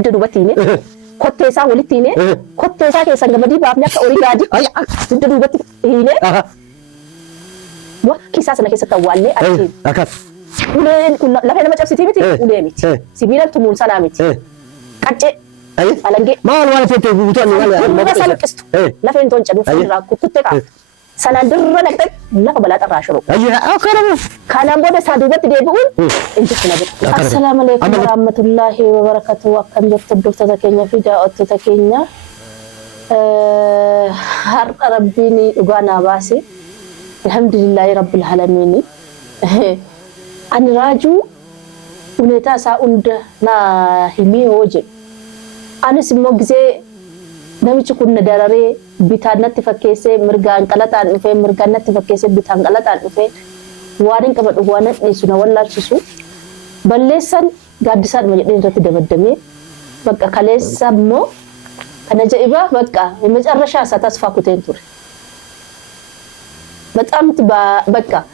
dudda duubatti kottee isaa walitti kottee isaa keessan gamadii baafnee akka horii gaadii dudda duubatti wakki isaa sana keessatti awwaallee achi uleen kun lafee nama cabsitii miti ulee miti sibiilan tumuun sanaa miti qaccee alangee maal waan feetee guutuun maal salphistu lafeen toon cabuu irraa kuttuttee kaa'u sanaan dirra naqxee lafa balaa xarraa shiruu kanaan booda isaa duubatti deebi'uun injifti na jira. Assalaamu alaikum warahmatullahi wabarakatuh. Akkam jirtu hordoftoota keenya fi daawwattoota keenya. Har'a Rabbiin dhugaa naa baase. Alhamdulillahi rabbil alamin. Ani raajuu huneetaa isaa hunda naa himee hoo jedhu. Anis immoo gisee namichi kun na dararee bitaan natti fakkeessee mirgaan qalataan dhufee mirgaan natti fakkeessee bitaan qalataan dhufee waan hin qabadhu waan dhiisu na wallaalchisu balleessan gaaddisaan jedhee irratti dabaddamee bakka kaleessa immoo kana ja'iba bakka meecarrashaa isaa tasfaa kuteen ture. Bexaam bakka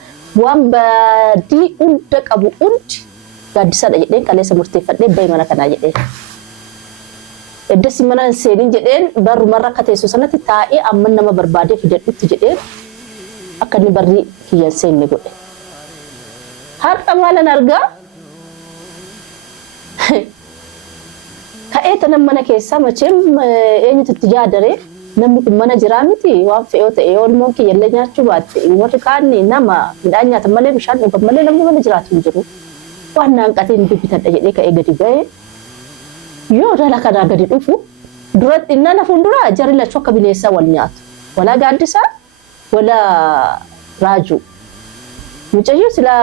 waan badii hunda qabu hundi gaaddisaan jedhee kaleessa murteeffadhee bayi mana kanaa jedhee. Eddasi mana seenin jedheen barrumarra akka teessu sanatti taa'ee amma nama barbaadee fidadhutti jedheen akka inni barri kiyyan seenne godhe. Har'a maalan argaa ka'ee tanan mana keessaa macheem eenyutu itti jaadaree namni kun mana jiraa miti waan fe'oo ta'e oolmoon kiyyallee nyaachuu baatte warri kaanni nama midhaan nyaatan malee bishaan dhugan malee namni mana jiraatu hin jiru. Waan naanqateen bibbitadha jedhee ka'ee gadi ba'ee yoo dhala kanaa gadi dhufu duratti innana fuuldura jarri lachuu akka bineensaa wal nyaatu. Wala gaaddisaa wala raajuu. Mucayyoo sila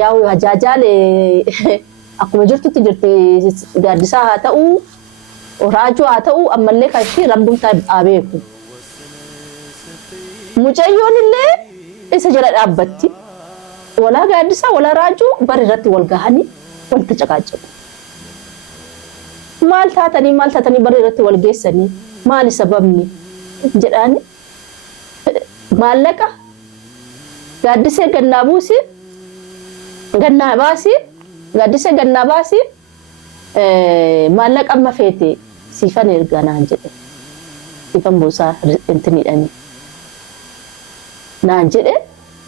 yaa'u hajaajalee akkuma jirtutti jirti gaaddisaa haa ta'uu raajuu haa ta'uu ammallee kan ishee rabbuutaa beeku. Mucayyoon illee isa jala dhaabbatti. Wala gaaddisaa wala raajuu bari irratti wal gahanii walitti caqaacaqu. Maal taatanii bari irratti wal geessanii maali sababni jedhaani maallaqa gaaddisee gannaa buusi gannaa baasi gaaddisee gannaa baasi maallaqa amma feete siifan erganaan jedhe siifan buusaa intiniidhani naan jedhe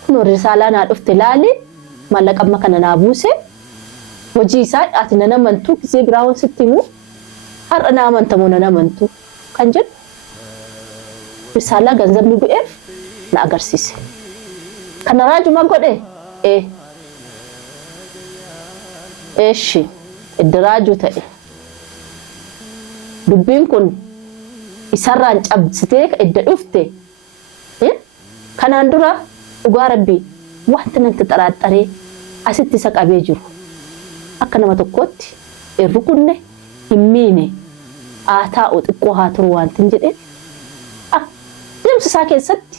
kun risaalaa naa dhufte laali maallaqa amma kana naa buuse hojii isaa ati na namantu gisee biraawwan sitti himu har'a na amantamu na namantu kan jedhu risaalaa ganzabni bu'eef na agarsiise. Kana raajuma godhe eeshi idda raajuu ta'e dubbiin kun isarraan cabsitee idda dhufte kanaan dura dhugaa rabbii wanti nanti xaraaxaree asitti isa qabee jiru akka nama tokkootti rukunne himmiine taa'u xiqqoo haa turu wanti hin jedhee deemsa isaa keessatti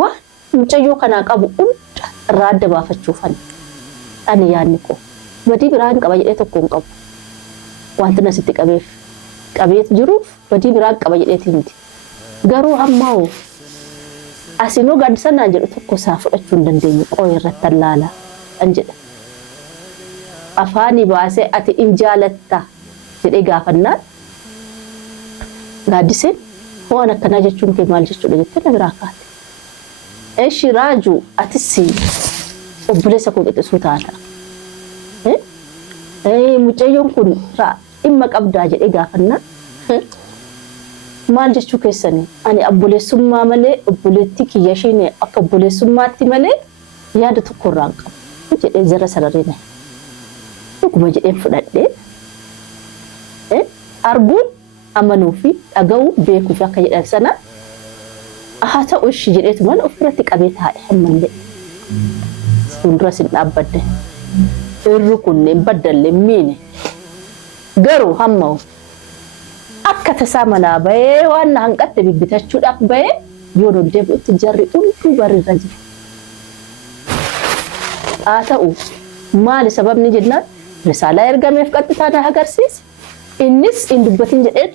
waan mucayyoo kanaa qabu hunda irraa adda baafachuufan ani yaadni koo badii biraan qaba jedhee tokko hin qabu wanti nasitti qabeet jiruuf badii biraan qaba jedheeti miti garuu ammoo asinuu gaaddisanaan jedhu tokko isaa fudhachuu hin dandeenyu qooyi irratti allaala an jedha afaanii baasee ati in jaalatta jedhee gaafannaan gaaddiseen waan akkanaa jechuun kee maal jechuudha jettee na biraa kaate. Eeshi raajuu atis obboleessa koo qixxisuu taata. Mucayyoon kun dhimma qabdaa jedhee gaafannaan maal jechuu keessanii ani obboleessummaa malee obboleetti kiyya isheen akka obboleessummaatti malee yaada tokko irraa hin qabu jedhee zara sararee na dhuguma jedheen fudhadhee arguun amanuu fi dhaga'uu beekuu fi akka jedhan sana haa ta'u ishii jedheetu mana ofirratti qabee taa'e hammallee fuuldura sin dhaabbadde irru kunneen baddalle miine garuu hammaa'u akka tasaa manaa bahee waan na hanqatte bibbitachuudhaaf bahee yoo ol deebi'utti jarri hunduu barirra jira. Haa ta'u maali sababni jennaan risaalaa ergameef qaxxitaa na agarsiise innis in dubbatin jedheen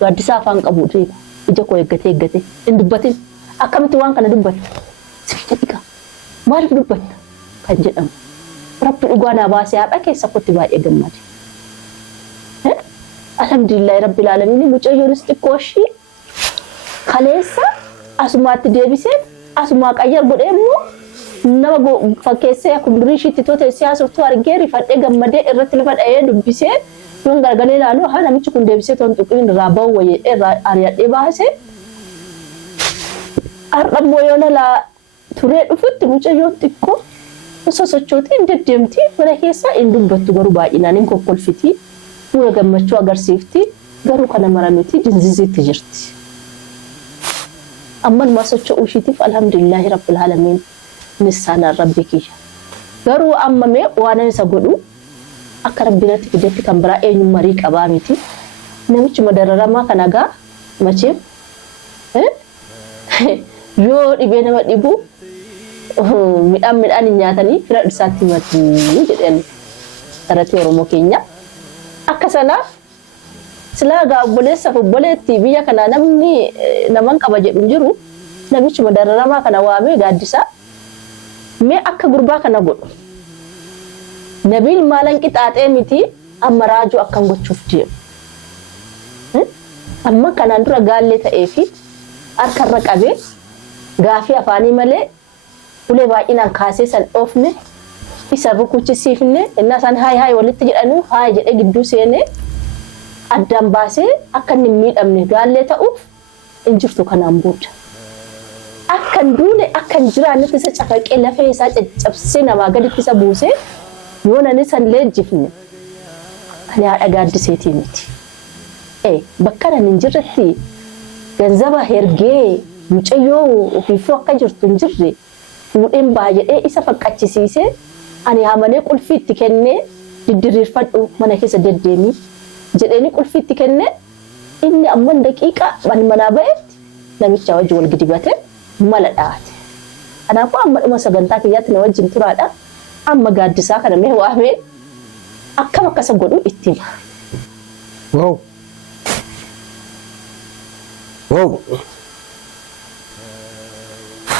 gaaddisaa afaan qabu deema ija koo eeggate in dubbatin akkamitti waan kana dubbatu sibiila dhiqaa maaliif dubbatta kan jedhamu rabbi dhugaa naa baasee haadha keessa kootti baay'ee gammade. alhamdulillah rabbil alamin mucayyonis xiqqooshi kaleessa asumaatti deebisee asuma qayyar godheemmoo nama fakkeessee akkuma durii shiitti tootee siyaasoftuu argee rifadhee gammadee irratti lafa dha'ee dubbisee yoon gargalee ilaaluu haa namichi kun deebisee toon tuqin irraa ba'u wayee irraa ari'adhee baasee ardhammoo yoo laalaa turee dhufutti mucayyoon xiqqoo osoo sochootii hin deddeemti mana keessaa hin dubbattu garuu baay'inaan hin kokkolfiti fuula gammachuu agarsiifti garuu kana maramiti dinziziitti jirti. Amman ma socho'uu ishiitiif alhamdulillahi rabbil alamin nissaanaan rabbi kiyya. Garuu amma mee waan isa godhu akka rabbinatti fidetti kan biraa eenyummaa qabaa miti. Namichi madararamaa kana gaa macheef yoo dhibee nama dhibu midhaan nyaatanii fira isaatti himatu jedhani irratti Oromoo keenya akka sana silaa gaa obboleessaaf obboleetti biyya kana namni naman qaba jedhu jiru namichi madararamaa kana waamee gaaddisaa mee akka gurbaa kana godhu nabiil maalan qixaaxee miti amma raajuu akkan gochuuf deemu amma kanaan dura gaallee ta'ee fi harkarra qabee gaafii afaanii malee ulee baay'inaan kaasee san dhoofne isa rukuchisiifne inna san haay walitti jedhanu haay jedhee gidduu seenee addaan baasee akka inni miidhamne gaallee ta'uuf injirtu kanaan booda akkan duune akkan jiraannetti isa cafaqee lafee isaa caccabsee namaa gaditti isa buusee yoonani san leejjifne ani haadha gaaddiseetii miti bakka nan injirretti ganzaba hergee mucayyoo ofiifuu akka jirtu hin jirre fuudheen baay'ee isa faqqachisiisee ani haamanii qulfii itti kennee diddiriirfadhu mana keessa deddeemii jedheeni qulfii itti kennee inni amma daqiiqaa manaa ba'etti namicha wajji wal gidibate mala dhaate. Kanaafuu amma dhuma sagantaa kiyyaatti na wajjin turaadha. Amma gaaddisaa kana mee waamee akkam akkasa godhu itti hima. Wow. Wow.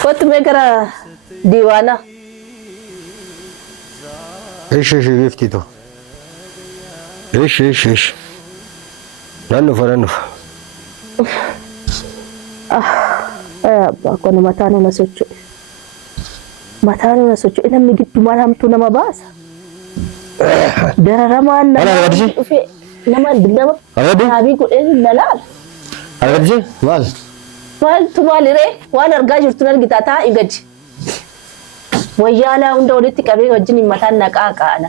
Kottu mee gara diiwaanaa. Ishi giftito. Ishi. Nannufa. Akkona mataan na socho'e. Mataan na socho'e namni giddumaan hamtuu nama baasa. Dararamaan nama dhufee nama dhaabii godhee lalaala. Argadji maal? Maaltu maaliree waan argaa jirtu argitaa taa'i gadi. Wayyaalaa hunda walitti qabee wajjin mataan naqaa qaana.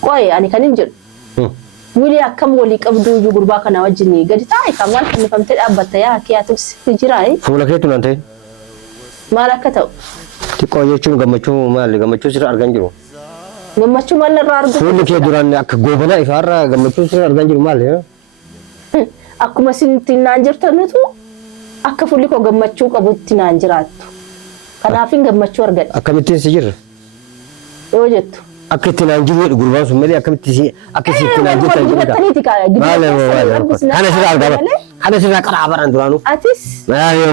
Qoy ani kan hin jedhu. Wili akkam walii qabdu gurbaa kana wajjin gadi taa'i kan waan fannifamtee dhaabbatta yaa kiyaatu jiraa. Fuula keetu nan ta'e. Maal akka ta'u? Xiqqoo jechuun gammachuu maali? Gammachuu sirra argan jiru. Gammachuu maal irraa argu? Fuulli kee duraan akka goobanaa ifaarraa gammachuu sirra argan jiru maali? Akkuma sinti naan jirtanutu akka fuulli koo gammachuu qabutti naan jiraattu. Kanaafin gammachuu argadha. Akkamittiin si jirra? Yoo jettu. Akka itti naan jiru gurbaan sun malee akkamitti akka itti naan jirtan jirta. Maali? Kana sirra argama. Kana sirra qaraa baran duraanu. Atis? Maali?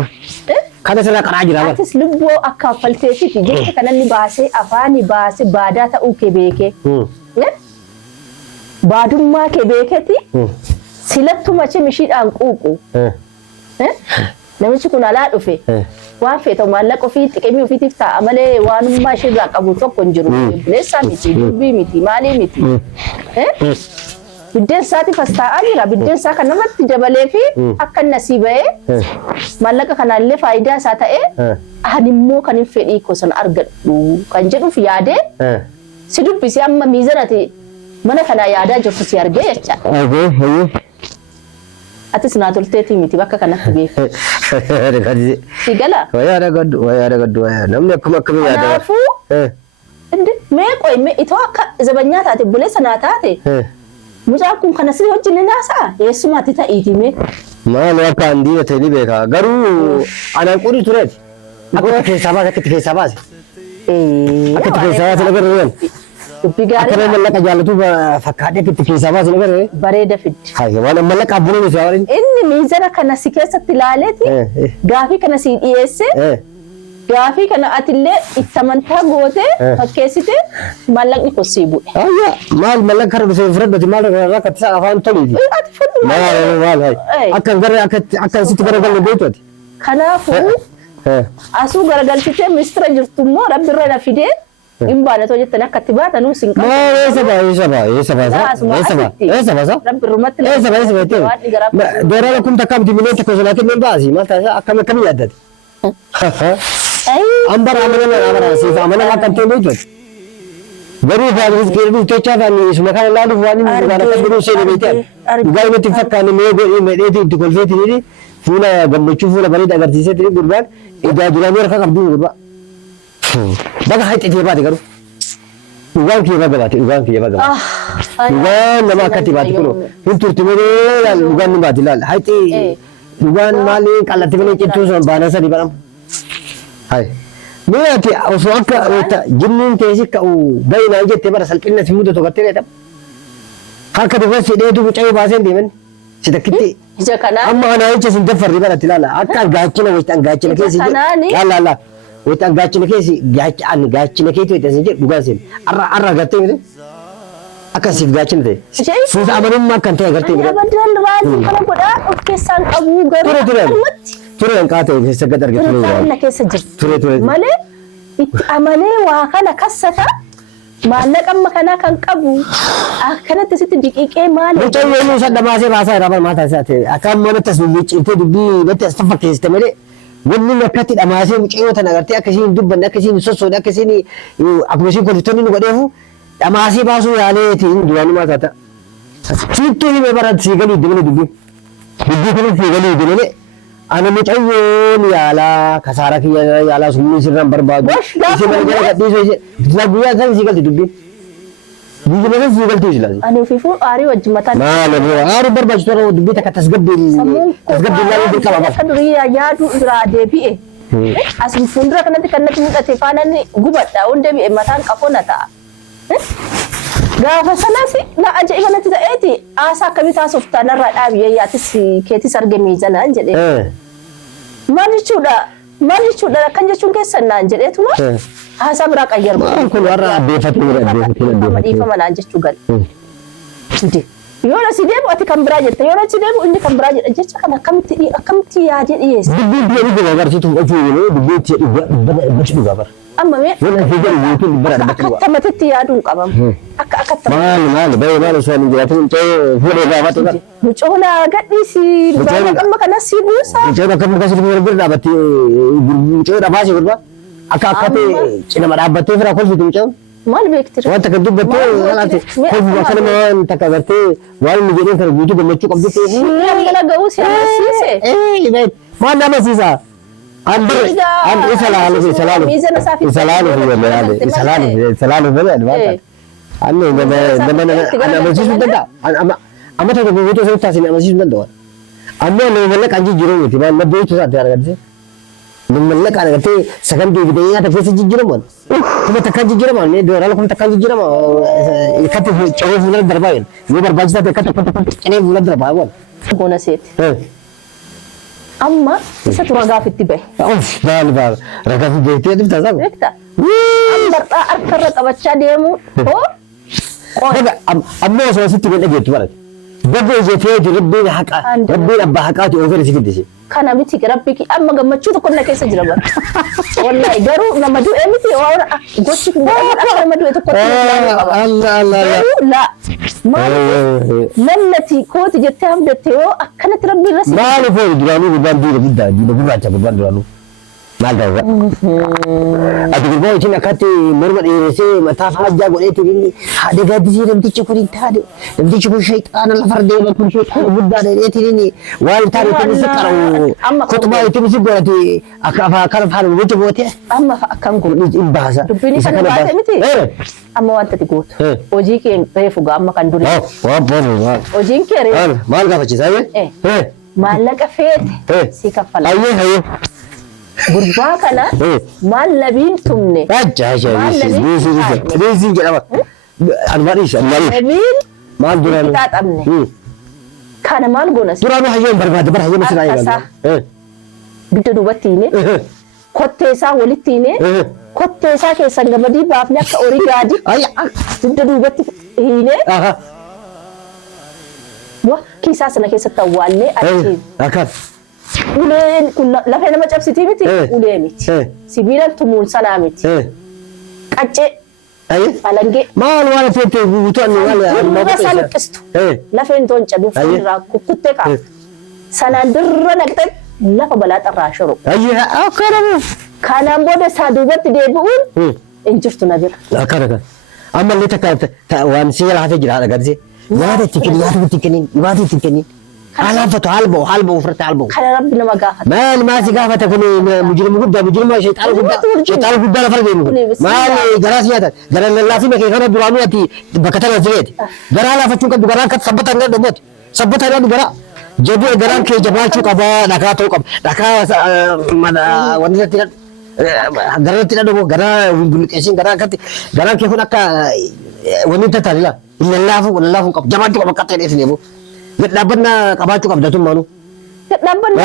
Kana sirra qaraa jira bara. Atis lubboo akka falteefiti jecha kananni baasee afaani baasee baadaa ta'uu kee beekee. Baadummaa kee beekeeti. Silattu machi mishiidhaan quuqu. Namichi kun alaa dhufe. Waan feetoo maallaqa ofii xiqqeemii ofiitiif ta'a malee waanummaa ishirraa qabu tokko hin jiru. Bineessaa miti, dubbii miti, maalii miti. Biddeen isaatiif as taa'aa jira. Biddeen isaa kanarratti dabalee fi akka nasii ba'ee maallaqa kanaallee faayidaa isaa ta'ee ani immoo kan hin fedhii kosan argadhu kan jedhuuf yaadee si dubbisi amma miizanati mana kanaa yaadaa jirtu si argee jecha. Atis naa tolteetii miti bakka kanatti beeku. Sigala. Wayyaa gaddu. Namni akkuma akkamii yaada. Kanaafuu mee qoy mee itoo akka zabanyyaa taate buleessa naa taate. Mucaan kun kana sirrii wajjin ni naasaa eessumaatti ta'iiti mee. Maal akka handiina ta'e ni beeka garuu anaan quri tureeti. Akka itti keessaa baase. Akka itti keessaa baase nagarra reeman. Dubbii gaarii. Akka mallaqa jaallatu fakkaatee itti keessaa baase nagarra reeman. Bareeda fiddi. Waan mallaqa abbuun isa waliin. Inni miizana kana si keessatti ilaaleeti gaafii kana si dhiyeesse Gaafii kana atillee itti amantaa gootee fakkeessite maallaqni kosii bu'e. Ayya maal mallaqa kana dhufee fudhadhati maal irraa kattisa afaan toliiti. Ati fudhu maal akka sitti garagalle beektu ati. Kanaafuu asuu garagalchitee ministeera jirtu immoo rabbi irra na fidee hin baane too jettanii akka itti baatan nuus hin qabu. Eessa baasa? Rabbi irrumatti Dooraan kun takka miti mineen takka solaatiin hin baasi maal taasisaa akkamii yaaddati. Ambara siif amana akka ta'e beektu. Garuu faanis geeddu techaa faani isuma kana laaluuf waan inni gara kan biroo seenee beektan. Dhugaa inni fakkaanne mee godhee medheetii itti kolfeetii fuula gammachuu fuula bareeda agarsiiseetii gurbaan egaa duraanii harka qabdu gurbaa. Baga haixitee baate garuu. Dhugaan kiyya baate dhugaan nama akkatti baate kunoo hin turti malee dhugaan ni baate laal haixii dhugaan maali qal'atti malee cittuu sun baana sadi baram. Hai. Mee ati osoo akka jinniin teessi ka'u bayinaa jettee bara salphina si mudatu gattee dha. Harka dubbas hidheetu bucaa baasee deeman. Si takkitti. Ija kanaa. Amma ana jecha sin dafarri bara tilala akka gaachina wajjin gaachina keessi. Laala. Wajjin gaachina keessi gaachina keetu itti sin jedhu dhugaan sin. Arra gattee miti. Akkasiif gaachina ta'e. Fuuta amanummaa kan ta'e gartee miti. Abadaan raasii kana godhaa of keessaan qabu garuu. Ture kan qaate keessa gad argatu ture kana keessa jirtu ture malee itti amanee waa kana kassata maallaqa amma kana kan qabu akkanatti sitti diqiiqee maali mucaa yoo sadda baasee baasaa irraa maata isaati akka mana tasbiibii cimtee dubbii batti as fakkeessite malee wanni akkatti dhamaasee mucaa yoo tan agartee akkasiin dubbanne akkasiin sossoodha akkasiin akkuma isiin kolfitoonni nu godheefu dhamaasee baasuu yaaleetiin duraanii maata ta'a. Fiittuu himee baratti sii galii dibine dubbii kana sii galii dibine. Ana mucayyoon yaalaa kasaara kiyya yaalaa sumni sirraan barbaadu. Isin mana jala gadhiisuu ishee guyyaa san sii galti dubbiin. Biyyi mana sii galti ishee. Ani ofiifuu aarii wajjin mataan. Maali aarii barbaachisu ta'uu dubbii takka tasgabbiin laaluu dirqama qaba. Akka durii yaaduu irraa deebi'e. As fuuldura kanatti kan natti mul'ate faanaan gubadha waan deebi'e mataan qafoo na ta'a. Gaafa sanas na ajaa'iba natti ta'eeti aasaa akkamii taasiftaa narraa dhaabiyee yaatis keetis argamee janaan jedhee. Maal jechuudha kan jechuun keessan naan jedheetuma aasaa biraa qayyarbu. Kun warra addeeffatu dhiifama naan jechuu gal. Yoo na si deebu ati kan biraa jetta yoo na si deebu inni kan biraa jedha jecha kan akkamitti yaadee dhiyeessa. Dubbii biyya dhugaa agarsiisu ofii dubbii itti dhugaa bara. Amma mee akka matitti yaaduun qabamu. Akka maal osoo hin jiraatin fuudhee gaafate bara. Mucoona gadhiisi dhugaa amma kanas si buusa. Mucoona akka muka sirrii bira dhaabatti mucoona baasee gurba akka cinama dhaabbattee fira kolfitu mucoona. Maal beekti? Wanta kan dubbattee alaati kolfi akka nama waan takka agartee waan inni jedhee kana guutuu gammachuu qabdu ta'e. Nama ga'uu si agarsiise. Maal nama siisaa? Amma isa tura gaafitti bahe. Baal ragaafi beektee dhufta sabu. Beekta. Amma harkarra qabachaa deemu hoo. Amma osoo asitti hin dhageettu barate. Bagga ijeetee rabbiin haqa rabbiin abbaa haqaati oofere si fiddise. Kana miti rabbi amma gammachuu tokko na keessa jira bara. Wallahi garuu nama du'e miti waan gochi kun nama du'e tokko. Allah. La. Lallati kooti jettee hamdatte yoo akkanatti rabbiin rasi. Maal foon duraanuu gubbaan diina gurraacha gubbaan duraanuu. Maal ta'uudha? Ati gurbaan isin akkatti morma dheeressee mataa faajjaa godheetu inni haadha gaaddisii namtichi kun hin taane namtichi kun shayxaana lafarra deema kun shayxaana guddaa dheereetiin inni waan taane ittiin si qara'u kutuba ittiin si godhate akka afaa kana faana gocha goote. Amma akkam kun hin baasa. Dubbiin kana baase miti. Amma wanta ti gootu. Hojii kee reefu gaa amma kan durii. Waan boonu. Hojiin kee reefu. Maal gaafachiisaa mee? Maallaqa feete si kaffala. Hayyee. Gurbaa kana maal labiin tumne. Reesiin jedhama. Almaadhiis. Labiin maal duraan qixaaxamne. Kana maal goonas. Duraanuu hayyoon barbaade bara hayyoon sirraa eegalu. Dugda duubatti hime kotteesaa walitti hine kotteesaa keessan gamadii baafne akka horii gaadii dugda duubatti hine kiisaa sana keessatti awwaallee achiin uleen kun lafee nama cabsitii miti ulee miti sibiilan tumuun sanaa miti qaccee alangee maal waan feete buutuun waan salqistu lafeen toon cabe fuulduraa kukkuttee kaa'u sanaan dirra naqxee lafa balaa xarraa shoro kanaan booda isaa duubatti deebi'uun hin jirtu na bira. Akkana amma illee takka waan si jala hafee jira agartee nyaata itti kennin nyaata itti kennin dhugaatii itti kennin haalafatu haal ba'u ofirratti haal ba'u. Kana rabbi nama gaafata. Maal maasi gaafata kun mujirma guddaa sheexaana guddaa lafa deemu kun maal garaas nyaata gara lallaafii makee kana duraanuu ati bakka tana jireeti garaa laafachuun qabdu garaa akka sabbata hin dhabmooti sabbata hin garaa jabuu garaan kee jabaachuu qaba dhakaa ta'uu qaba dhakaa wanti irratti garatti dhadhu gara bulqeessin gara akkatti garaan kee kun akka wanni tattaanila lallaafu qaba jabaachuu qaba akka ta'e deemu dhaabbanna qabaachuu qabda tummaanu. Dhaabbanni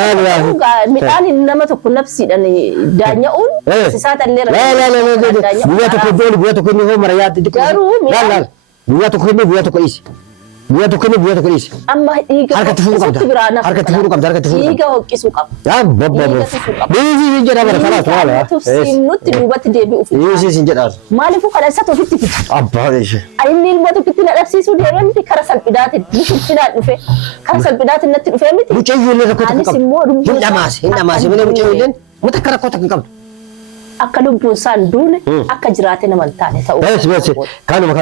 midhaan nama tokko nafsiidhaan daanya'uun sisaatallee guyyaa tokko iddoo guyyaa tokko inni hoo mara yaadde guyyaa tokko inni guyyaa tokko dhiisi. Guyyaa tokko inni guyyaa tokko dhiisi. Amma dhiiga harkatti fuudhuu qabda. Harkatti fuudhuu qabda. Dhiiga hoqqisuu qaba. Dhiisi hin jedhaa bara kanaaf maala. Tufsiin nutti duubatti deebi'u. Dhiisi hin jedhaa. Maaliifuu kana isa ofitti fitu. Abbaa deeshe. Inni ilmoo tokkitti na dhabsiisuu deemee miti kara salphidaatiin bisulchinaan dhufe kara salphidaatiin natti dhufee miti. Mucayyoo illee rakkoo takka qabdu. Hin dhamaase malee mucayyoo illee muta akka rakkoo takka qabdu. Akka lubbuun isaan duune akka jiraate nama hin taane ta'uu. Kanuma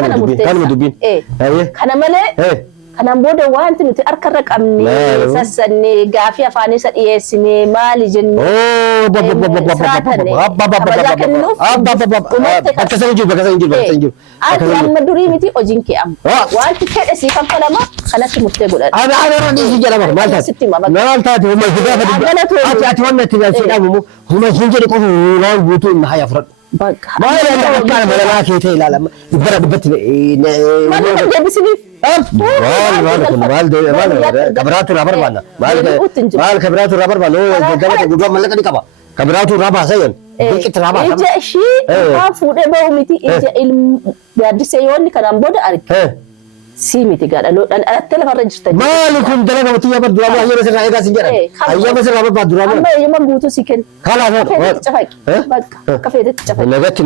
dubbiin. Kana malee kanaan booda wanti nuti harkarra qabnee sassannee gaafii afaan isa dhiyeessinee maali jennee ati amma durii miti hojiin kee amma wanti fedhe sii kaffalama kanatti murtee godhadha. Maal taate humna guddaa fadhi ati waan natti jedhamu humna hin jedhe qofa waan guutuu hin haya fudhadhu. Maal akka malaa kee ta'e ilaalama bara dubbatti maal deebisiniif. Kabiraatu irraa barbaanna. Maal kabiraatu irraa barbaanna? Guddaa mallaqa ni qaba. Kabiraatu irraa baasa yoon. Biqilti irraa baasa. Ija ishii waan fuudhee bahu miti ija gaaddisee yoonni kanaan booda arge. Si miti gaadha dhalattee lafarra jirta. Maali kun dalaga mutii yabar duraa hayyama sirraa eegaa sin jedhan. Hayyama sirraa barbaadu duraa. Amma hayyama guutuu si kenna. Kalaafoo. Akka feetetti cafaqi. Bakka akka feetetti cafaqi. Nagatti.